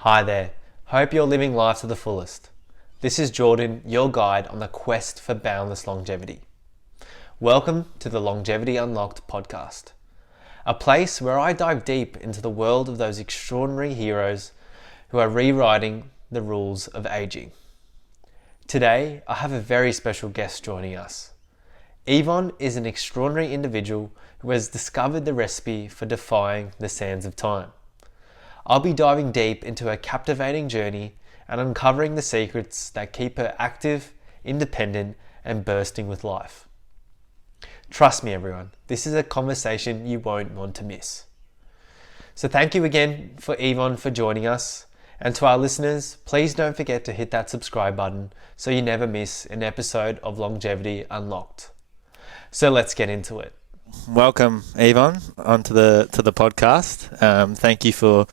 Hi there, hope you're living life to the fullest. This is Jordan, your guide on the quest for boundless longevity. Welcome to the Longevity Unlocked podcast, a place where I dive deep into the world of those extraordinary heroes who are rewriting the rules of aging. Today, I have a very special guest joining us. Yvonne is an extraordinary individual who has discovered the recipe for defying the sands of time. I'll be diving deep into her captivating journey and uncovering the secrets that keep her active, independent, and bursting with life. Trust me, everyone, this is a conversation you won't want to miss. So thank you again for Yvonne for joining us. And to our listeners, please don't forget to hit that subscribe button so you never miss an episode of Longevity Unlocked. So let's get into it. Welcome, Yvonne, onto the podcast. Thank you for,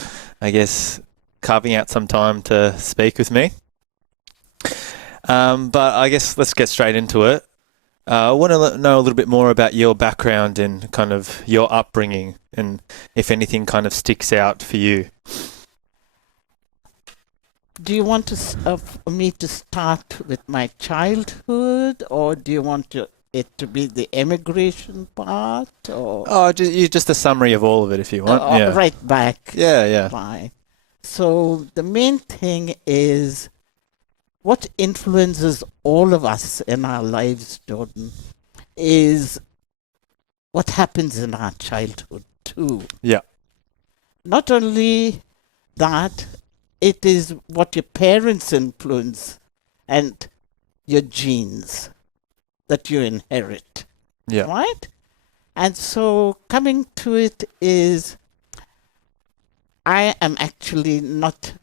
carving out some time to speak with me. But I guess let's get straight into it. I want to know a little bit more about your background and kind of your upbringing, and if anything kind of sticks out for you. Do you want me to start with my childhood, or do you want it to be the emigration part? Or Just a summary of all of it, if you want. Right back. Yeah. Fine. So the main thing is what influences all of us in our lives, Jordan, is what happens in our childhood too. Yeah. Not only that, it is what your parents influence and your genes that you inherit. Yeah. Right? And so coming to it is, I am actually not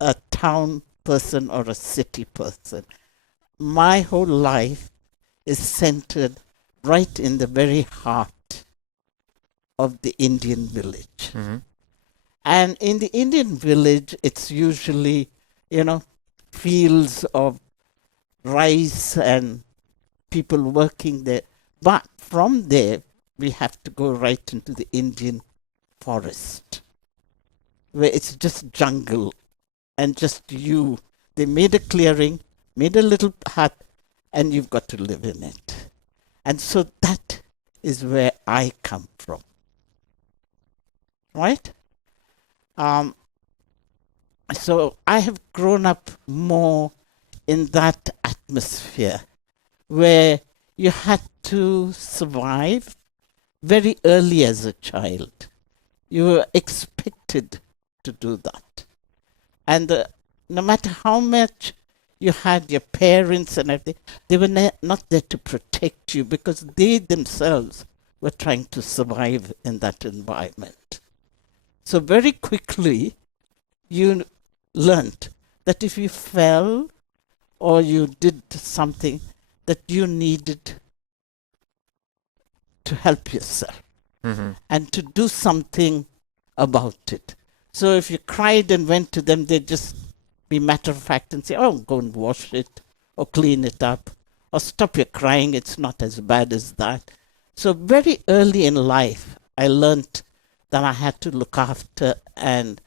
a town person or a city person. My whole life is centered right in the very heart of the Indian village. Mm-hmm. And in the Indian village, it's usually, fields of rice and people working there. But from there, we have to go right into the Indian forest, where it's just jungle and just you. They made a clearing, made a little hut, and you've got to live in it. And so that is where I come from. Right? So I have grown up more in that atmosphere where you had to survive very early as a child. You were expected to do that. And no matter how much you had your parents and everything, they were not there to protect you because they themselves were trying to survive in that environment. So very quickly, you learned that if you fell or you did something, that you needed to help yourself and to do something about it. So if you cried and went to them, they'd just be matter of fact and say, oh, go and wash it or clean it up or stop your crying. It's not as bad as that. So very early in life, I learned that I had to look after and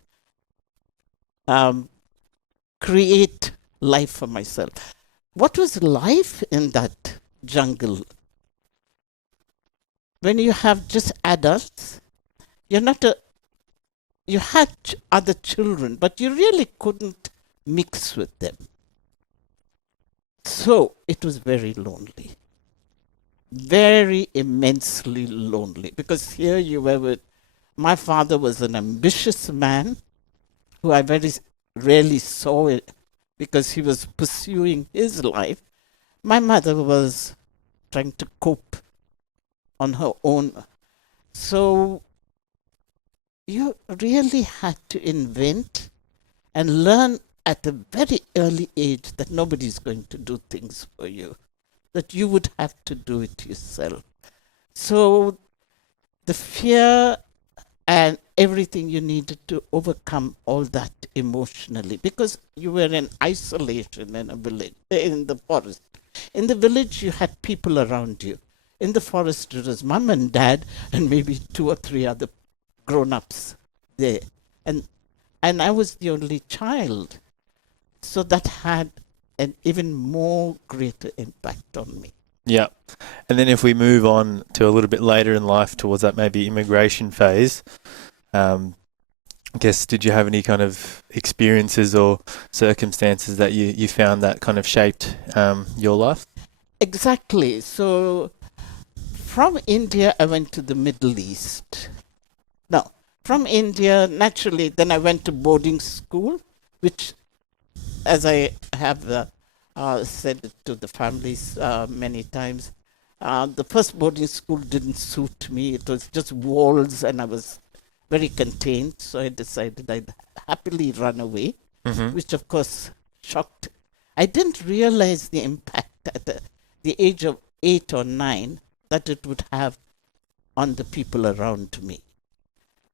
create life for myself. What was life in that jungle? When you have just adults, you had other children, but you really couldn't mix with them. So it was very lonely, very immensely lonely, because here you were with, my father was an ambitious man who I very rarely saw it because he was pursuing his life. My mother was trying to cope on her own. So you really had to invent and learn at a very early age that nobody's going to do things for you, that you would have to do it yourself. So the fear and everything you needed to overcome all that emotionally, because you were in isolation in a village, in the forest. In the village, you had people around you. In the forest, it was mom and dad and maybe 2 or 3 other grown-ups there. And And I was the only child. So that had an even more greater impact on me. Yeah. And then if we move on to a little bit later in life towards that maybe immigration phase, I guess, did you have any kind of experiences or circumstances that you found that kind of shaped your life? Exactly. So from India, I went to the Middle East. No, from India, naturally, then I went to boarding school, which, as I have said it to the families many times, the first boarding school didn't suit me. It was just walls, and I was very contained. So I decided I'd happily run away, Mm-hmm. which of course shocked. I didn't realize the impact at the age of 8 or 9 that it would have on the people around me.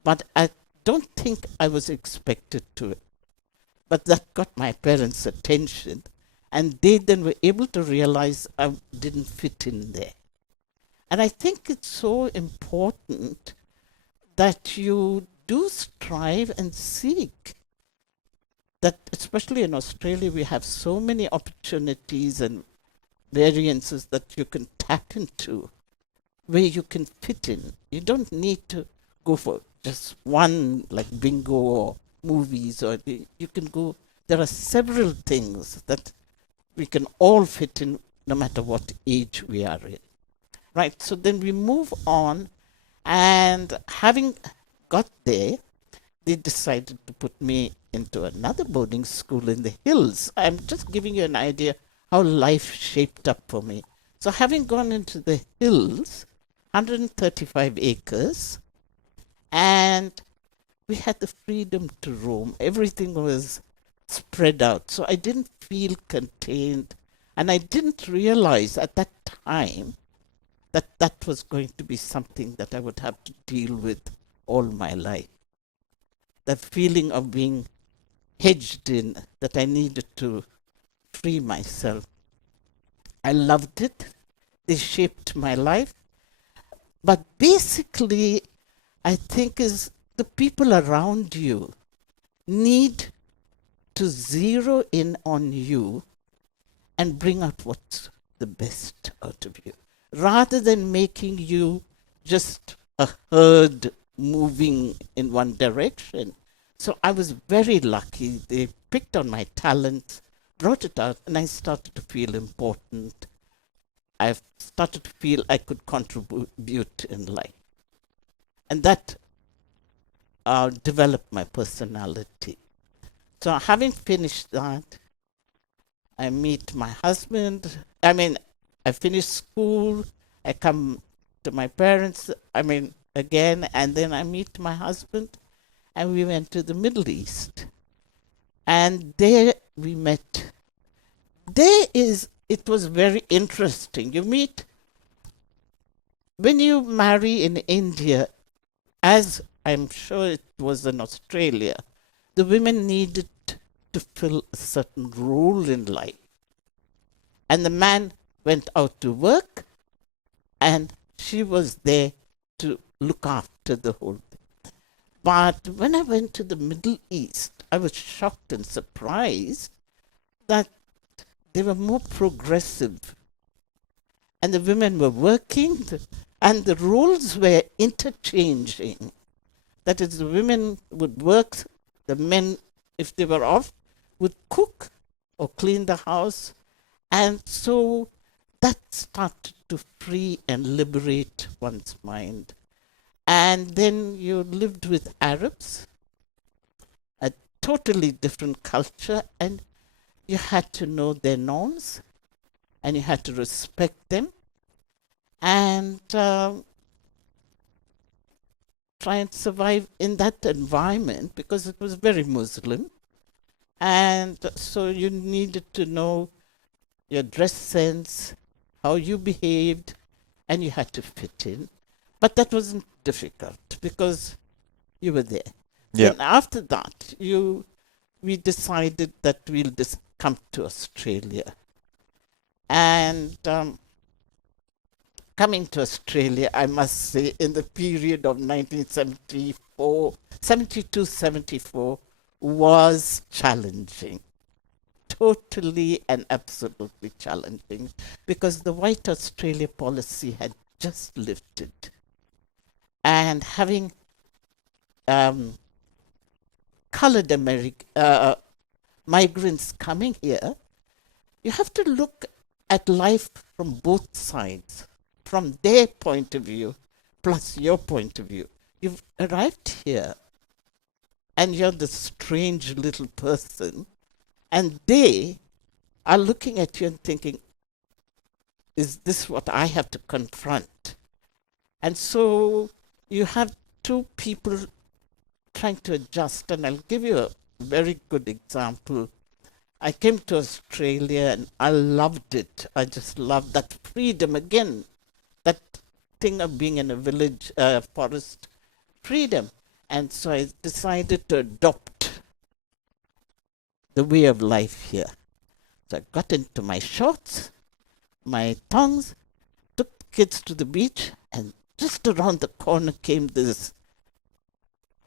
But I don't think I was expected to. But that got my parents' attention, and they then were able to realize I didn't fit in there. And I think it's so important that you do strive and seek that, especially in Australia, we have so many opportunities and variances that you can tap into where you can fit in. You don't need to go for just one, like bingo or movies, or you can go. There are several things that we can all fit in no matter what age we are in. Right, so then we move on, and having got there, they decided to put me into another boarding school in the hills. I'm just giving you an idea how life shaped up for me. So having gone into the hills, 135 acres, and we had the freedom to roam. Everything was spread out. So I didn't feel contained, and I didn't realize at that time that that was going to be something that I would have to deal with all my life. The feeling of being hedged in, that I needed to free myself. I loved it. They shaped my life. But basically, I think is the people around you need to zero in on you and bring out what's the best out of you, rather than making you just a herd moving in one direction. So I was very lucky. They picked on my talent, brought it out, and I started to feel important. I started to feel I could contribute in life. And that developed my personality. So having finished that, I meet my husband. I finished school. I come to my parents, again, and then I meet my husband, and we went to the Middle East. And there we met. It was very interesting. When you marry in India, as I'm sure it was in Australia, the women needed to fill a certain role in life. And the man went out to work, and she was there to look after the whole thing. But when I went to the Middle East, I was shocked and surprised that they were more progressive. And the women were working, and the roles were interchanging. That is, the women would work, the men, if they were off, would cook or clean the house. And so that started to free and liberate one's mind. And then you lived with Arabs, a totally different culture, and you had to know their norms, and you had to respect them, and try and survive in that environment, because it was very Muslim. And so you needed to know your dress sense, how you behaved, and you had to fit in. But that wasn't difficult because you were there. Yeah. Then after that, we decided that we'll just come to Australia. And coming to Australia, I must say, in the period of 1972, 74, was challenging. Totally and absolutely challenging, because the White Australia policy had just lifted. And having colored migrants coming here, you have to look at life from both sides, from their point of view, plus your point of view. You've arrived here, and you're the strange little person, and they are looking at you and thinking, is this what I have to confront? And so you have two people trying to adjust, and I'll give you a very good example. I came to Australia and I loved it. I just loved that freedom again, that thing of being in a village, forest, freedom. And so I decided to adopt the way of life here. So I got into my shorts, my thongs, took kids to the beach, and just around the corner came this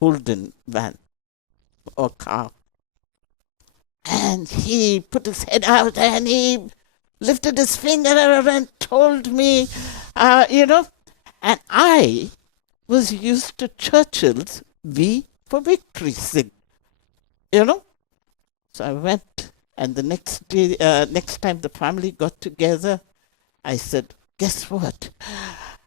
Holden van or car. And he put his head out and he lifted his finger and told me, and I was used to Churchill's V for Victory sing, So I went, and the next day, next time the family got together, I said, guess what?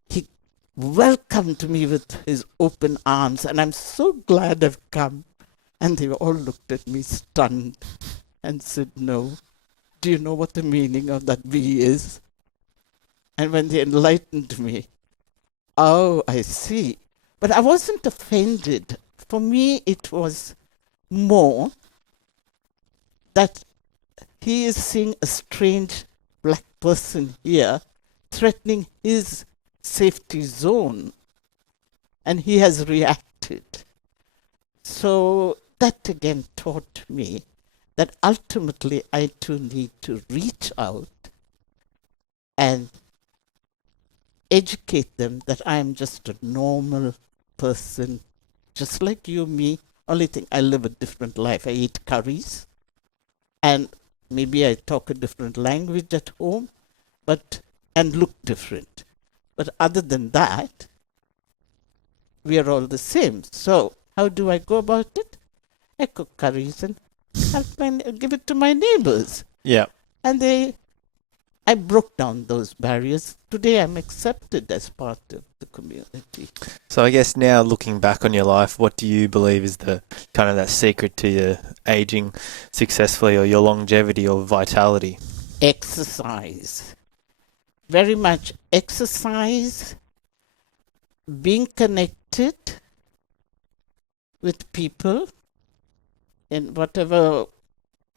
He welcomed me with his open arms, and I'm so glad I've come. And they all looked at me stunned and said, no. Do you know what the meaning of that V is? And when they enlightened me, oh, I see. But I wasn't offended. For me, it was more that he is seeing a strange black person here threatening his safety zone, and he has reacted. So that again taught me that ultimately I too need to reach out and educate them that I am just a normal person, just like you, me. Only thing, I live a different life. I eat curries, and maybe I talk a different language at home, and look different. But other than that, we are all the same. So how do I go about it? I cook curries and give it to my neighbors. Yeah. And I broke down those barriers. Today I'm accepted as part of the community. So I guess now looking back on your life, what do you believe is the kind of that secret to your aging successfully or your longevity or vitality? Exercise. Very much exercise, being connected with people in whatever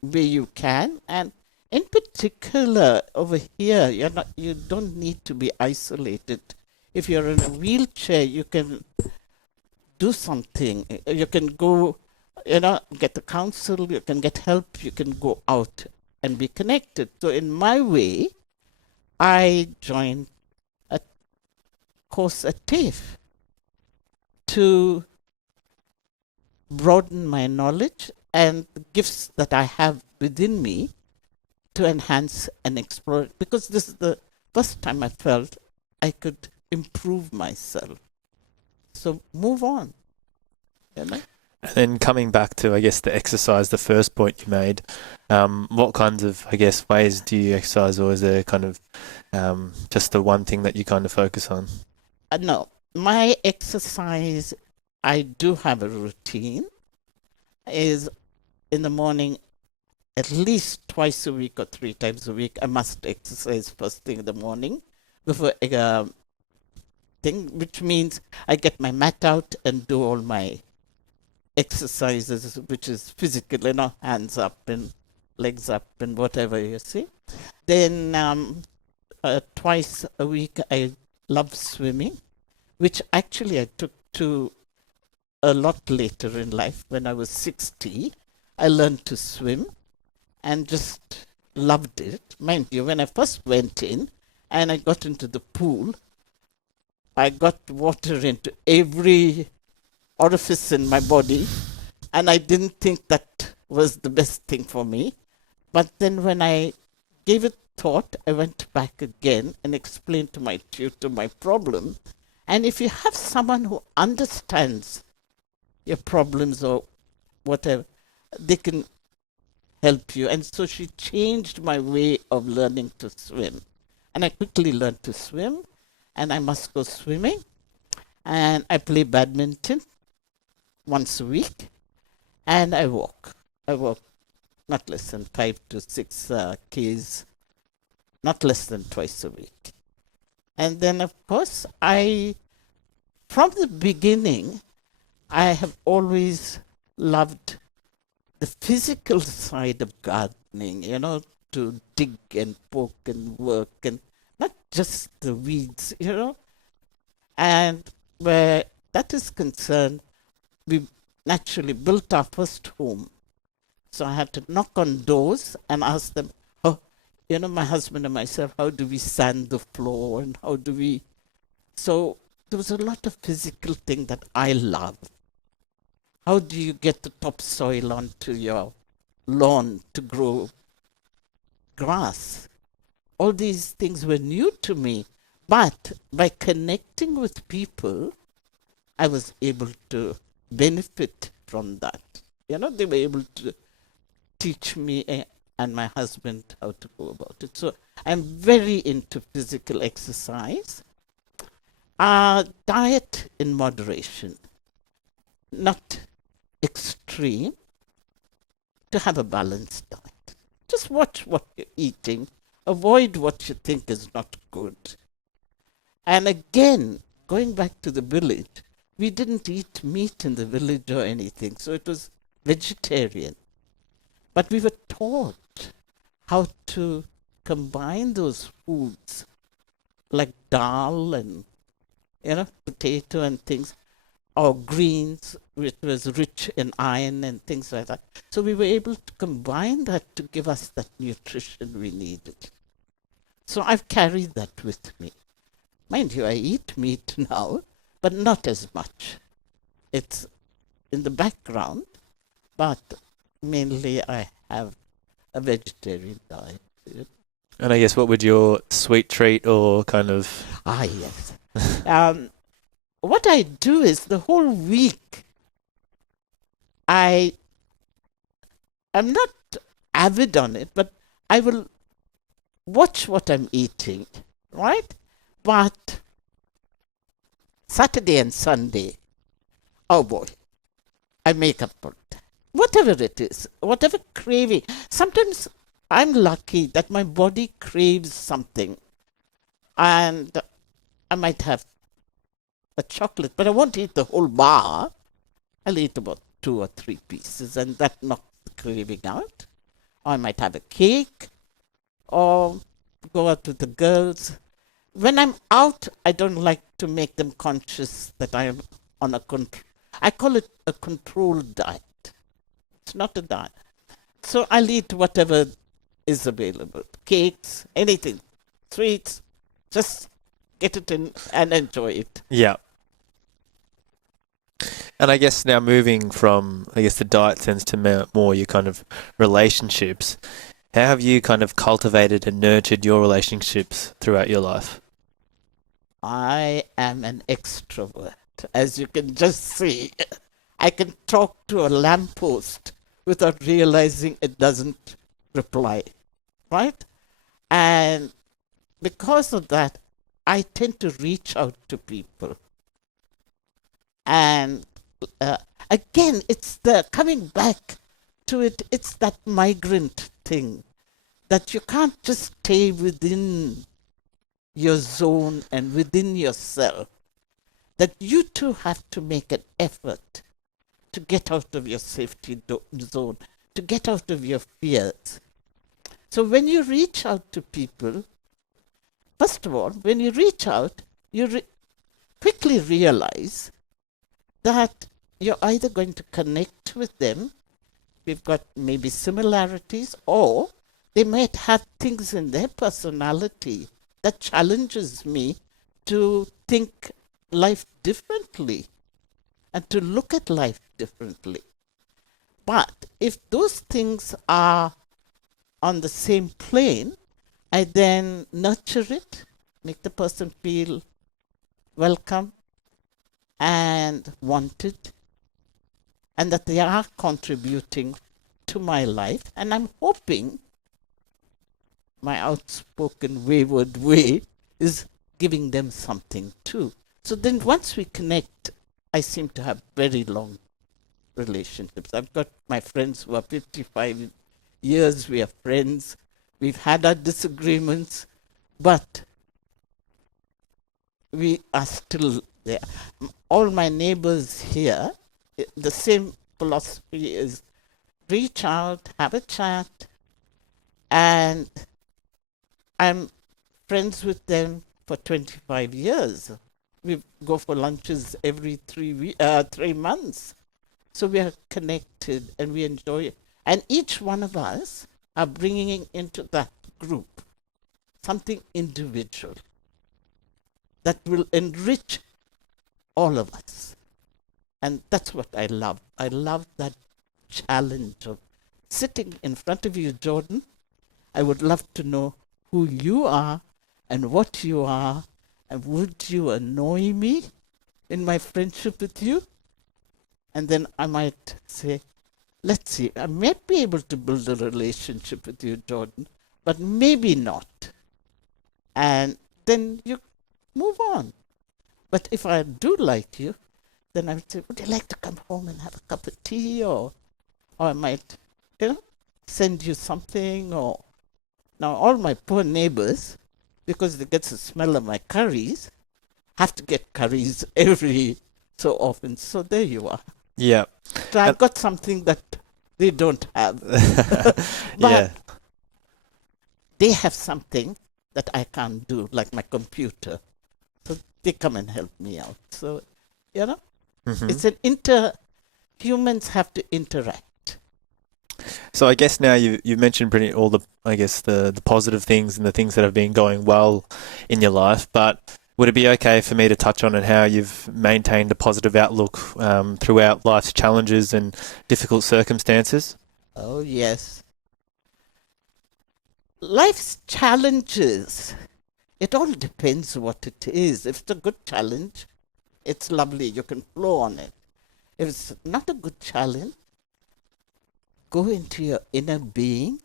way you can, and in particular over here, you don't need to be isolated. If you're in a wheelchair, you can do something. You can go, get the counsel, you can get help, you can go out and be connected. So in my way, I joined a course at TAFE to broaden my knowledge and the gifts that I have within me to enhance and explore, because this is the first time I felt I could improve myself. So move on. And then coming back to, I guess, the exercise, the first point you made, what kinds of, I guess, ways do you exercise, or is there kind of just the one thing that you kind of focus on? No, my exercise, I do have a routine, is in the morning, at least twice a week or 3 times a week, I must exercise first thing in the morning before thing, which means I get my mat out and do all my exercises, which is physical, hands up and legs up and whatever you see. Then twice a week, I love swimming, which actually I took to a lot later in life. When I was 60, I learned to swim and just loved it. Mind you, when I first went in and I got into the pool, I got water into every orifice in my body, And I didn't think that was the best thing for me. But then when I gave it thought, I went back again and explained to my tutor my problem. And if you have someone who understands your problems or whatever, they can help you. And so she changed my way of learning to swim. And I quickly learned to swim, and I must go swimming. And I play badminton once a week, and I walk. I walk not less than 5 to 6 Ks, not less than twice a week. And then, of course, from the beginning, I have always loved the physical side of gardening, to dig and poke and work, and not just the weeds, And where that is concerned, we naturally built our first home. So I had to knock on doors and ask them, my husband and myself, how do we sand the floor and how do we... So there was a lot of physical thing that I love. How do you get the topsoil onto your lawn to grow grass? All these things were new to me. But by connecting with people, I was able to benefit from that. They were able to teach me and my husband how to go about it. So I'm very into physical exercise. Diet in moderation, not extreme, to have a balanced diet. Just watch what you're eating. Avoid what you think is not good. And again, going back to the village, we didn't eat meat in the village or anything, so it was vegetarian. But we were taught how to combine those foods like dal and, potato and things, or greens, which was rich in iron and things like that. So we were able to combine that to give us that nutrition we needed. So I've carried that with me. Mind you, I eat meat now, but not as much. It's in the background, but mainly I have a vegetarian diet. And I guess what would your sweet treat or kind of... Yes. What I do is the whole week, I'm not avid on it, but I will watch what I'm eating, right? But Saturday and Sunday, oh boy, I make up for it. Whatever it is, whatever craving. Sometimes I'm lucky that my body craves something, and I might have a chocolate, but I won't eat the whole bar. I'll eat about 2 or 3 pieces, and that knocks the craving out. Or I might have a cake, or go out with the girls. When I'm out, I don't like to make them conscious that I am on I call it a controlled diet. It's not a diet. So I'll eat whatever is available. Cakes, anything, sweets, just get it in and enjoy it. Yeah. And I guess now moving from, the diet sense to more your kind of relationships, how have you kind of cultivated and nurtured your relationships throughout your life? I am an extrovert, as you can just see. I can talk to a lamppost without realizing it doesn't reply, right? And because of that, I tend to reach out to people. And again, it's the coming back to it, it's that migrant thing that you can't just stay within your zone and within yourself, that you too have to make an effort to get out of your safety zone, to get out of your fears. So when you reach out to people, first of all, when you reach out, you quickly realize that you're either going to connect with them, we've got maybe similarities, or they might have things in their personality that challenges me to think life differently and to look at life differently. But if those things are on the same plane, I then nurture it, make the person feel welcome and wanted, and that they are contributing to my life. And I'm hoping my outspoken, wayward way is giving them something too. So then once we connect, I seem to have very long relationships. I've got my friends who are 55 years, we are friends. We've had our disagreements, but we are still there. All my neighbors here, the same philosophy is reach out, have a chat, and I'm friends with them for 25 years. We go for lunches every 3 months. So we are connected and we enjoy it. And each one of us are bringing into that group something individual that will enrich all of us. And that's what I love. I love that challenge of sitting in front of you, Jordan. I would love to know who you are and what you are, and would you annoy me in my friendship with you? And then I might say, let's see, I might be able to build a relationship with you, Jordan, but maybe not. And then you move on. But if I do like you, then I would say, would you like to come home and have a cup of tea? Or I might, send you something. Or now all my poor neighbors, because they get the smell of my curries, have to get curries every so often. So there you are. Yeah. So I've got something that they don't have. But Yeah. they have something that I can't do, like my computer. So they come and help me out. So, it's humans have to interact. So I guess now you mentioned pretty all the the positive things and the things that have been going well in your life, but would it be okay for me to touch on how you've maintained a positive outlook throughout life's challenges and difficult circumstances? Oh, yes. Life's challenges, it all depends what it is. If it's a good challenge, it's lovely. You can flow on it. If it's not a good challenge, go into your inner being.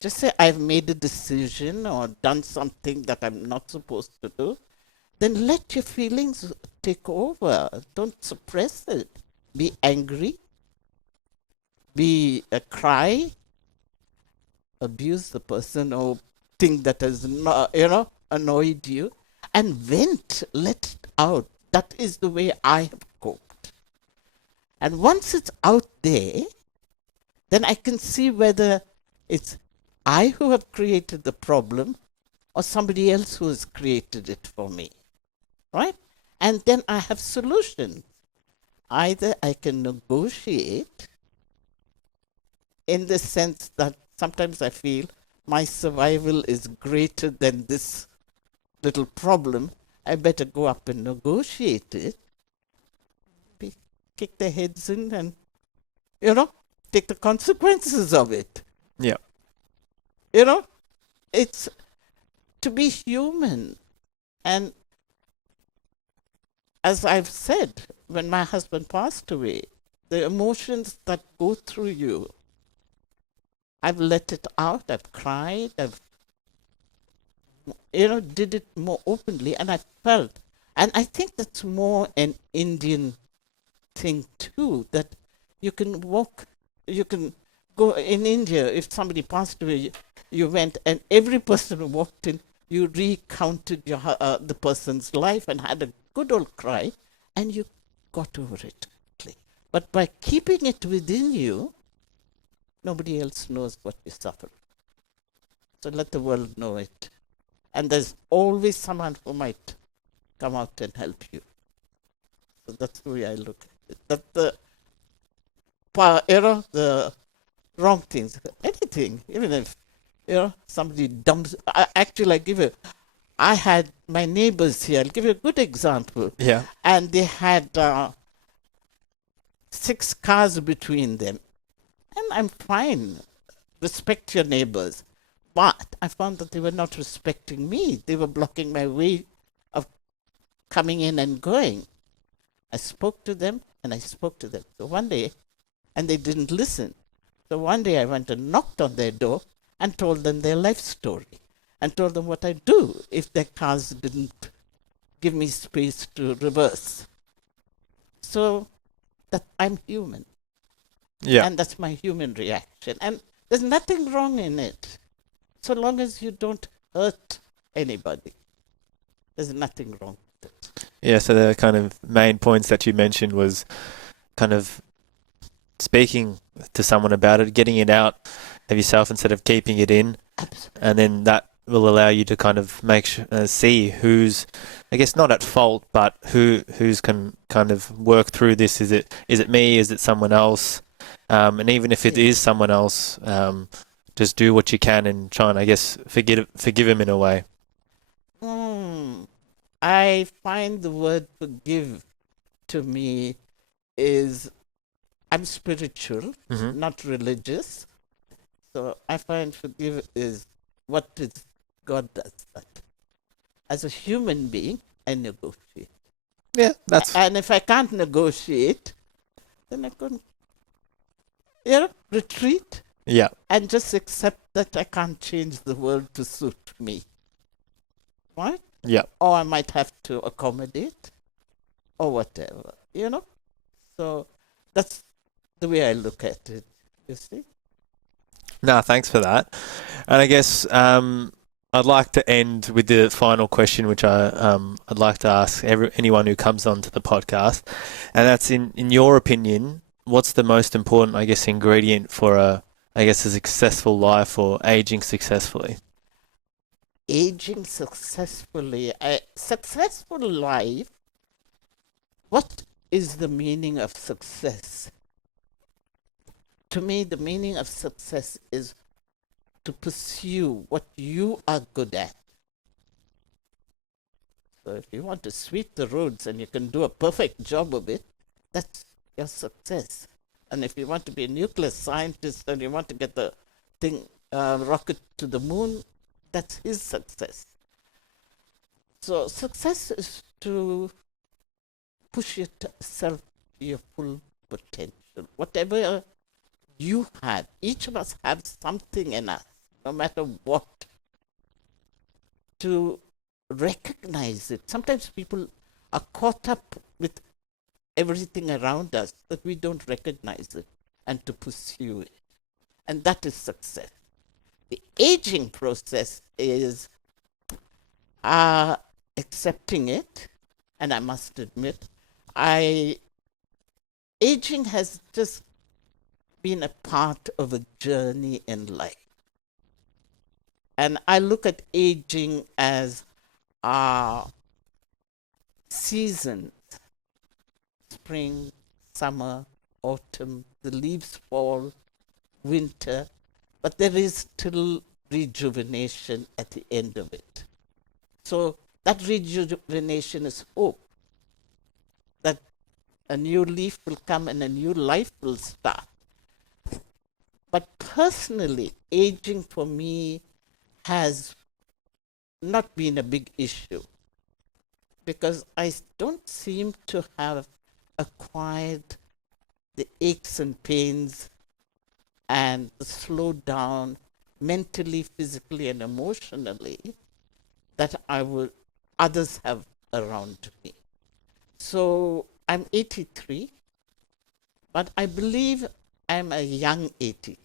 Just say, I've made a decision or done something that I'm not supposed to do. Then let your feelings take over. Don't suppress it. Be angry. Cry. Abuse the person or thing that has annoyed you. And vent. Let it out. That is the way I have coped. And once it's out there, then I can see whether it's I who have created the problem or somebody else who has created it for me, right? And then I have solutions. Either I can negotiate in the sense that sometimes I feel my survival is greater than this little problem. I better go up and negotiate it, kick their heads in and, take the consequences of it. Yeah. It's to be human. And as I've said, when my husband passed away, the emotions that go through you, I've let it out, I've cried, I've, did it more openly, and I felt, and I think that's more an Indian thing too, that you can go in India, if somebody passed away, you went, and every person who walked in, you recounted the person's life and had a good old cry, and you got over it quickly. But by keeping it within you, nobody else knows what you suffer. So let the world know it. And there's always someone who might come out and help you. So that's the way I look at it. That the wrong things, anything, even if somebody dumps. I had my neighbors here. I'll give you a good example. Yeah. And they had 6 cars between them. And I'm fine. Respect your neighbors. But I found that they were not respecting me. They were blocking my way of coming in and going. I spoke to them and I spoke to them. So one day, and they didn't listen. So one day I went and knocked on their door and told them their life story and told them what I'd do if their cars didn't give me space to reverse. So that I'm human. Yeah. And that's my human reaction. And there's nothing wrong in it. So long as you don't hurt anybody, there's nothing wrong with it. Yeah, so the kind of main points that you mentioned was kind of speaking to someone about it, getting it out of yourself instead of keeping it in, Absolutely. and then that will allow you to kind of see who's, I guess, not at fault, but who's can kind of work through this. Is it me? Is it someone else? And even if it is someone else, just do what you can and try and, I guess, forgive him in a way. I find the word forgive to me is, I'm spiritual, not religious. So I find forgive is what is God does that. As a human being, I negotiate. Yeah, that's And if I can't negotiate, then I can retreat yeah. and just accept that I can't change the world to suit me. Right? Yeah. Or I might have to accommodate or whatever, So that's the way I look at it, you see. No, thanks for that. And I guess I'd like to end with the final question, which I'd like to ask anyone who comes onto the podcast, and that's in your opinion, what's the most important, I guess, ingredient for a successful life or aging successfully? Aging successfully, a successful life. What is the meaning of success? To me, the meaning of success is to pursue what you are good at. So if you want to sweep the roads and you can do a perfect job of it, that's your success. And if you want to be a nuclear scientist and you want to get the rocket to the moon, that's his success. So success is to push yourself to your full potential. Whatever you have, each of us have something in us, no matter what, to recognize it. Sometimes people are caught up with everything around us that we don't recognize it and to pursue it. And that is success. The aging process is accepting it, and I must admit, aging has just been a part of a journey in life. And I look at aging as seasons: spring, summer, autumn, the leaves fall, winter, but there is still rejuvenation at the end of it. So that rejuvenation is hope that a new leaf will come and a new life will start. But personally, aging for me has not been a big issue because I don't seem to have acquired the aches and pains and the slow down mentally, physically, and emotionally that others have around me. So I'm 83, but I believe I'm a young 83.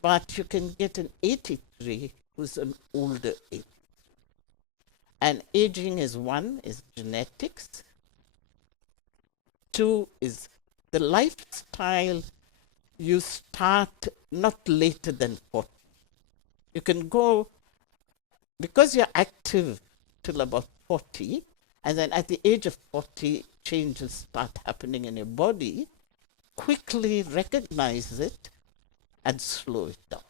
But you can get an 83 who's an older 83. And aging is genetics. 2 is the lifestyle. You start not later than 40. You can go, because you're active till about 40, and then at the age of 40, changes start happening in your body. Quickly recognize it and slow it down.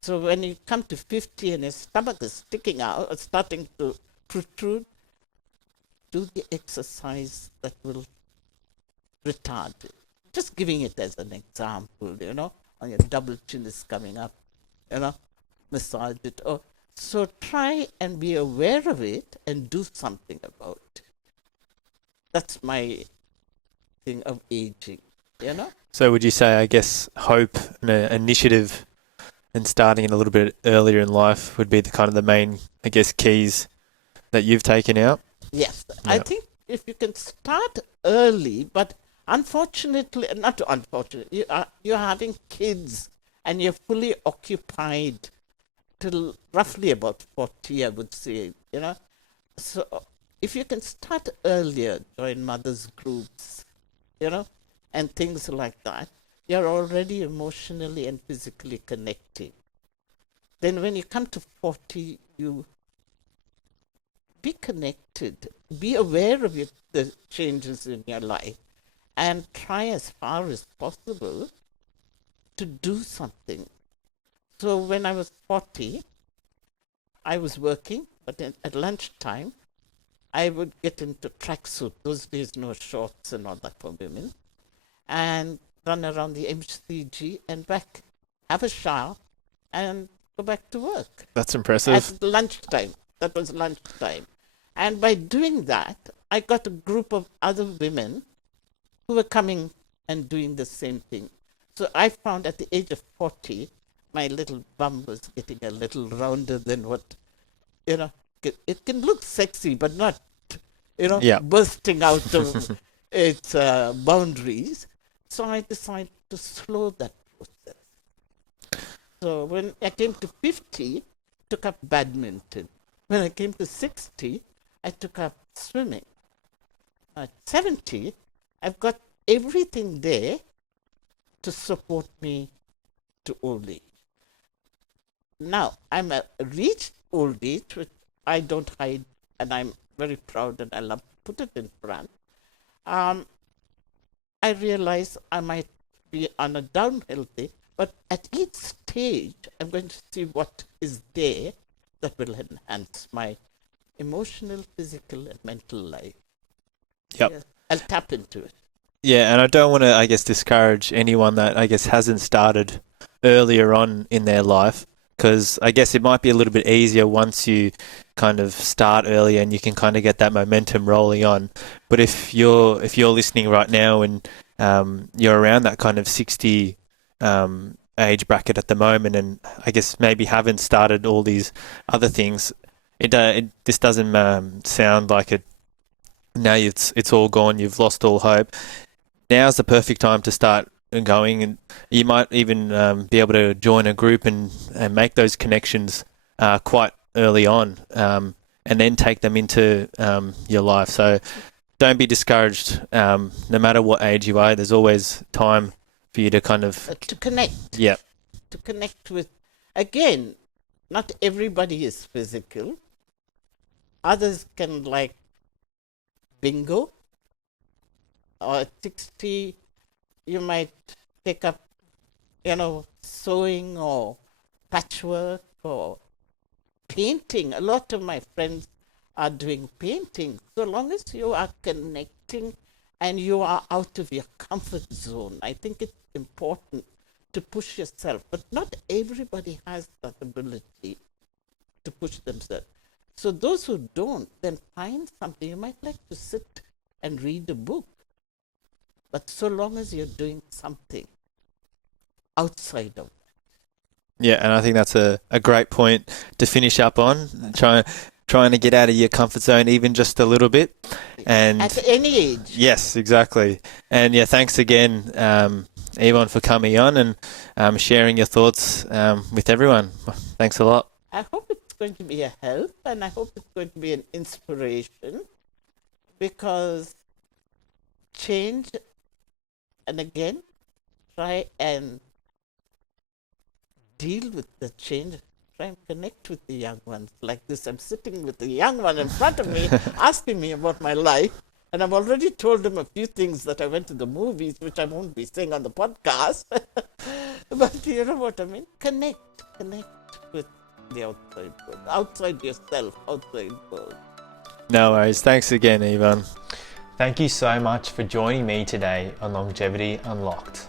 So when you come to 50 and your stomach is sticking out or starting to protrude, do the exercise that will retard it. just giving it as an example, on your double chin is coming up, massage it. So try and be aware of it and do something about it. That's my thing of aging. So would you say, I guess, hope and initiative and starting it a little bit earlier in life would be the main, I guess, keys that you've taken out? Yes, I think if you can start early, but unfortunately, you're having kids and you're fully occupied till roughly about 40, I would say, So if you can start earlier, join mothers' groups, and things like that, you're already emotionally and physically connecting. Then when you come to 40, you be connected, be aware of the changes in your life, and try as far as possible to do something. So when I was 40, I was working, but at lunchtime, I would get into tracksuit. Those days, no shorts and all that for women, and run around the MCG and back, have a shower, and go back to work. That's impressive. At lunchtime. That was lunchtime. And by doing that, I got a group of other women who were coming and doing the same thing. So I found at the age of 40, my little bum was getting a little rounder than what, it can look sexy, but not, bursting out of its boundaries. So I decided to slow that process. So when I came to 50, took up badminton. When I came to 60, I took up swimming. At 70, I've got everything there to support me to old age. Now, I'm reached old age, which I don't hide, and I'm very proud and I love to put it in front. I realize I might be on a downhill thing, but at each stage, I'm going to see what is there that will enhance my emotional, physical, and mental life. Yep. Yeah, I'll tap into it. Yeah, and I don't want to, I guess, discourage anyone that, I guess, hasn't started earlier on in their life, because I guess it might be a little bit easier once you kind of start earlier and you can kind of get that momentum rolling on. But if you're listening right now and you're around that kind of 60 age bracket at the moment, and I guess maybe haven't started all these other things, this doesn't sound like it. Now it's all gone. You've lost all hope. Now's the perfect time to start going, and you might even be able to join a group and make those connections quite early on, and then take them into your life. So don't be discouraged. No matter what age you are, there's always time for you to kind of to connect. Yeah. To connect with, again, not everybody is physical. Others can like bingo. Or at 60, you might take up, sewing or patchwork or painting. A lot of my friends are doing painting. So long as you are connecting and you are out of your comfort zone, I think it's important to push yourself. But not everybody has that ability to push themselves. So those who don't, then find something. You might like to sit and read a book. But so long as you're doing something outside of that. Yeah, and I think that's a great point to finish up on. Trying to get out of your comfort zone even just a little bit. And at any age. Yes, exactly. And yeah, thanks again, Yvonne, for coming on and sharing your thoughts with everyone. Thanks a lot. I hope it's going to be a help, and I hope it's going to be an inspiration, because change, and again, try and deal with the change, try and connect with the young ones. Like this, I'm sitting with the young one in front of me, asking me about my life, and I've already told him a few things that I went to the movies, which I won't be saying on the podcast. But you know what I mean? Connect with the outside world, outside yourself, outside world. No worries. Thanks again, Yvonne. Thank you so much for joining me today on Longevity Unlocked.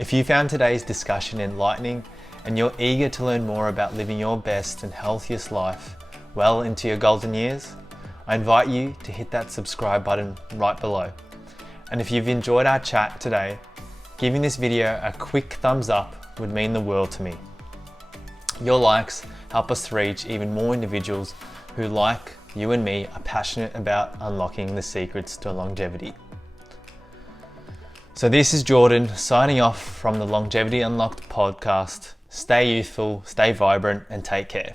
If you found today's discussion enlightening and you're eager to learn more about living your best and healthiest life well into your golden years, I invite you to hit that subscribe button right below. And if you've enjoyed our chat today, giving this video a quick thumbs up would mean the world to me. Your likes help us reach even more individuals who, like you and me, are passionate about unlocking the secrets to longevity. So this is Jordan signing off from the Longevity Unlocked podcast. Stay youthful, stay vibrant, and take care.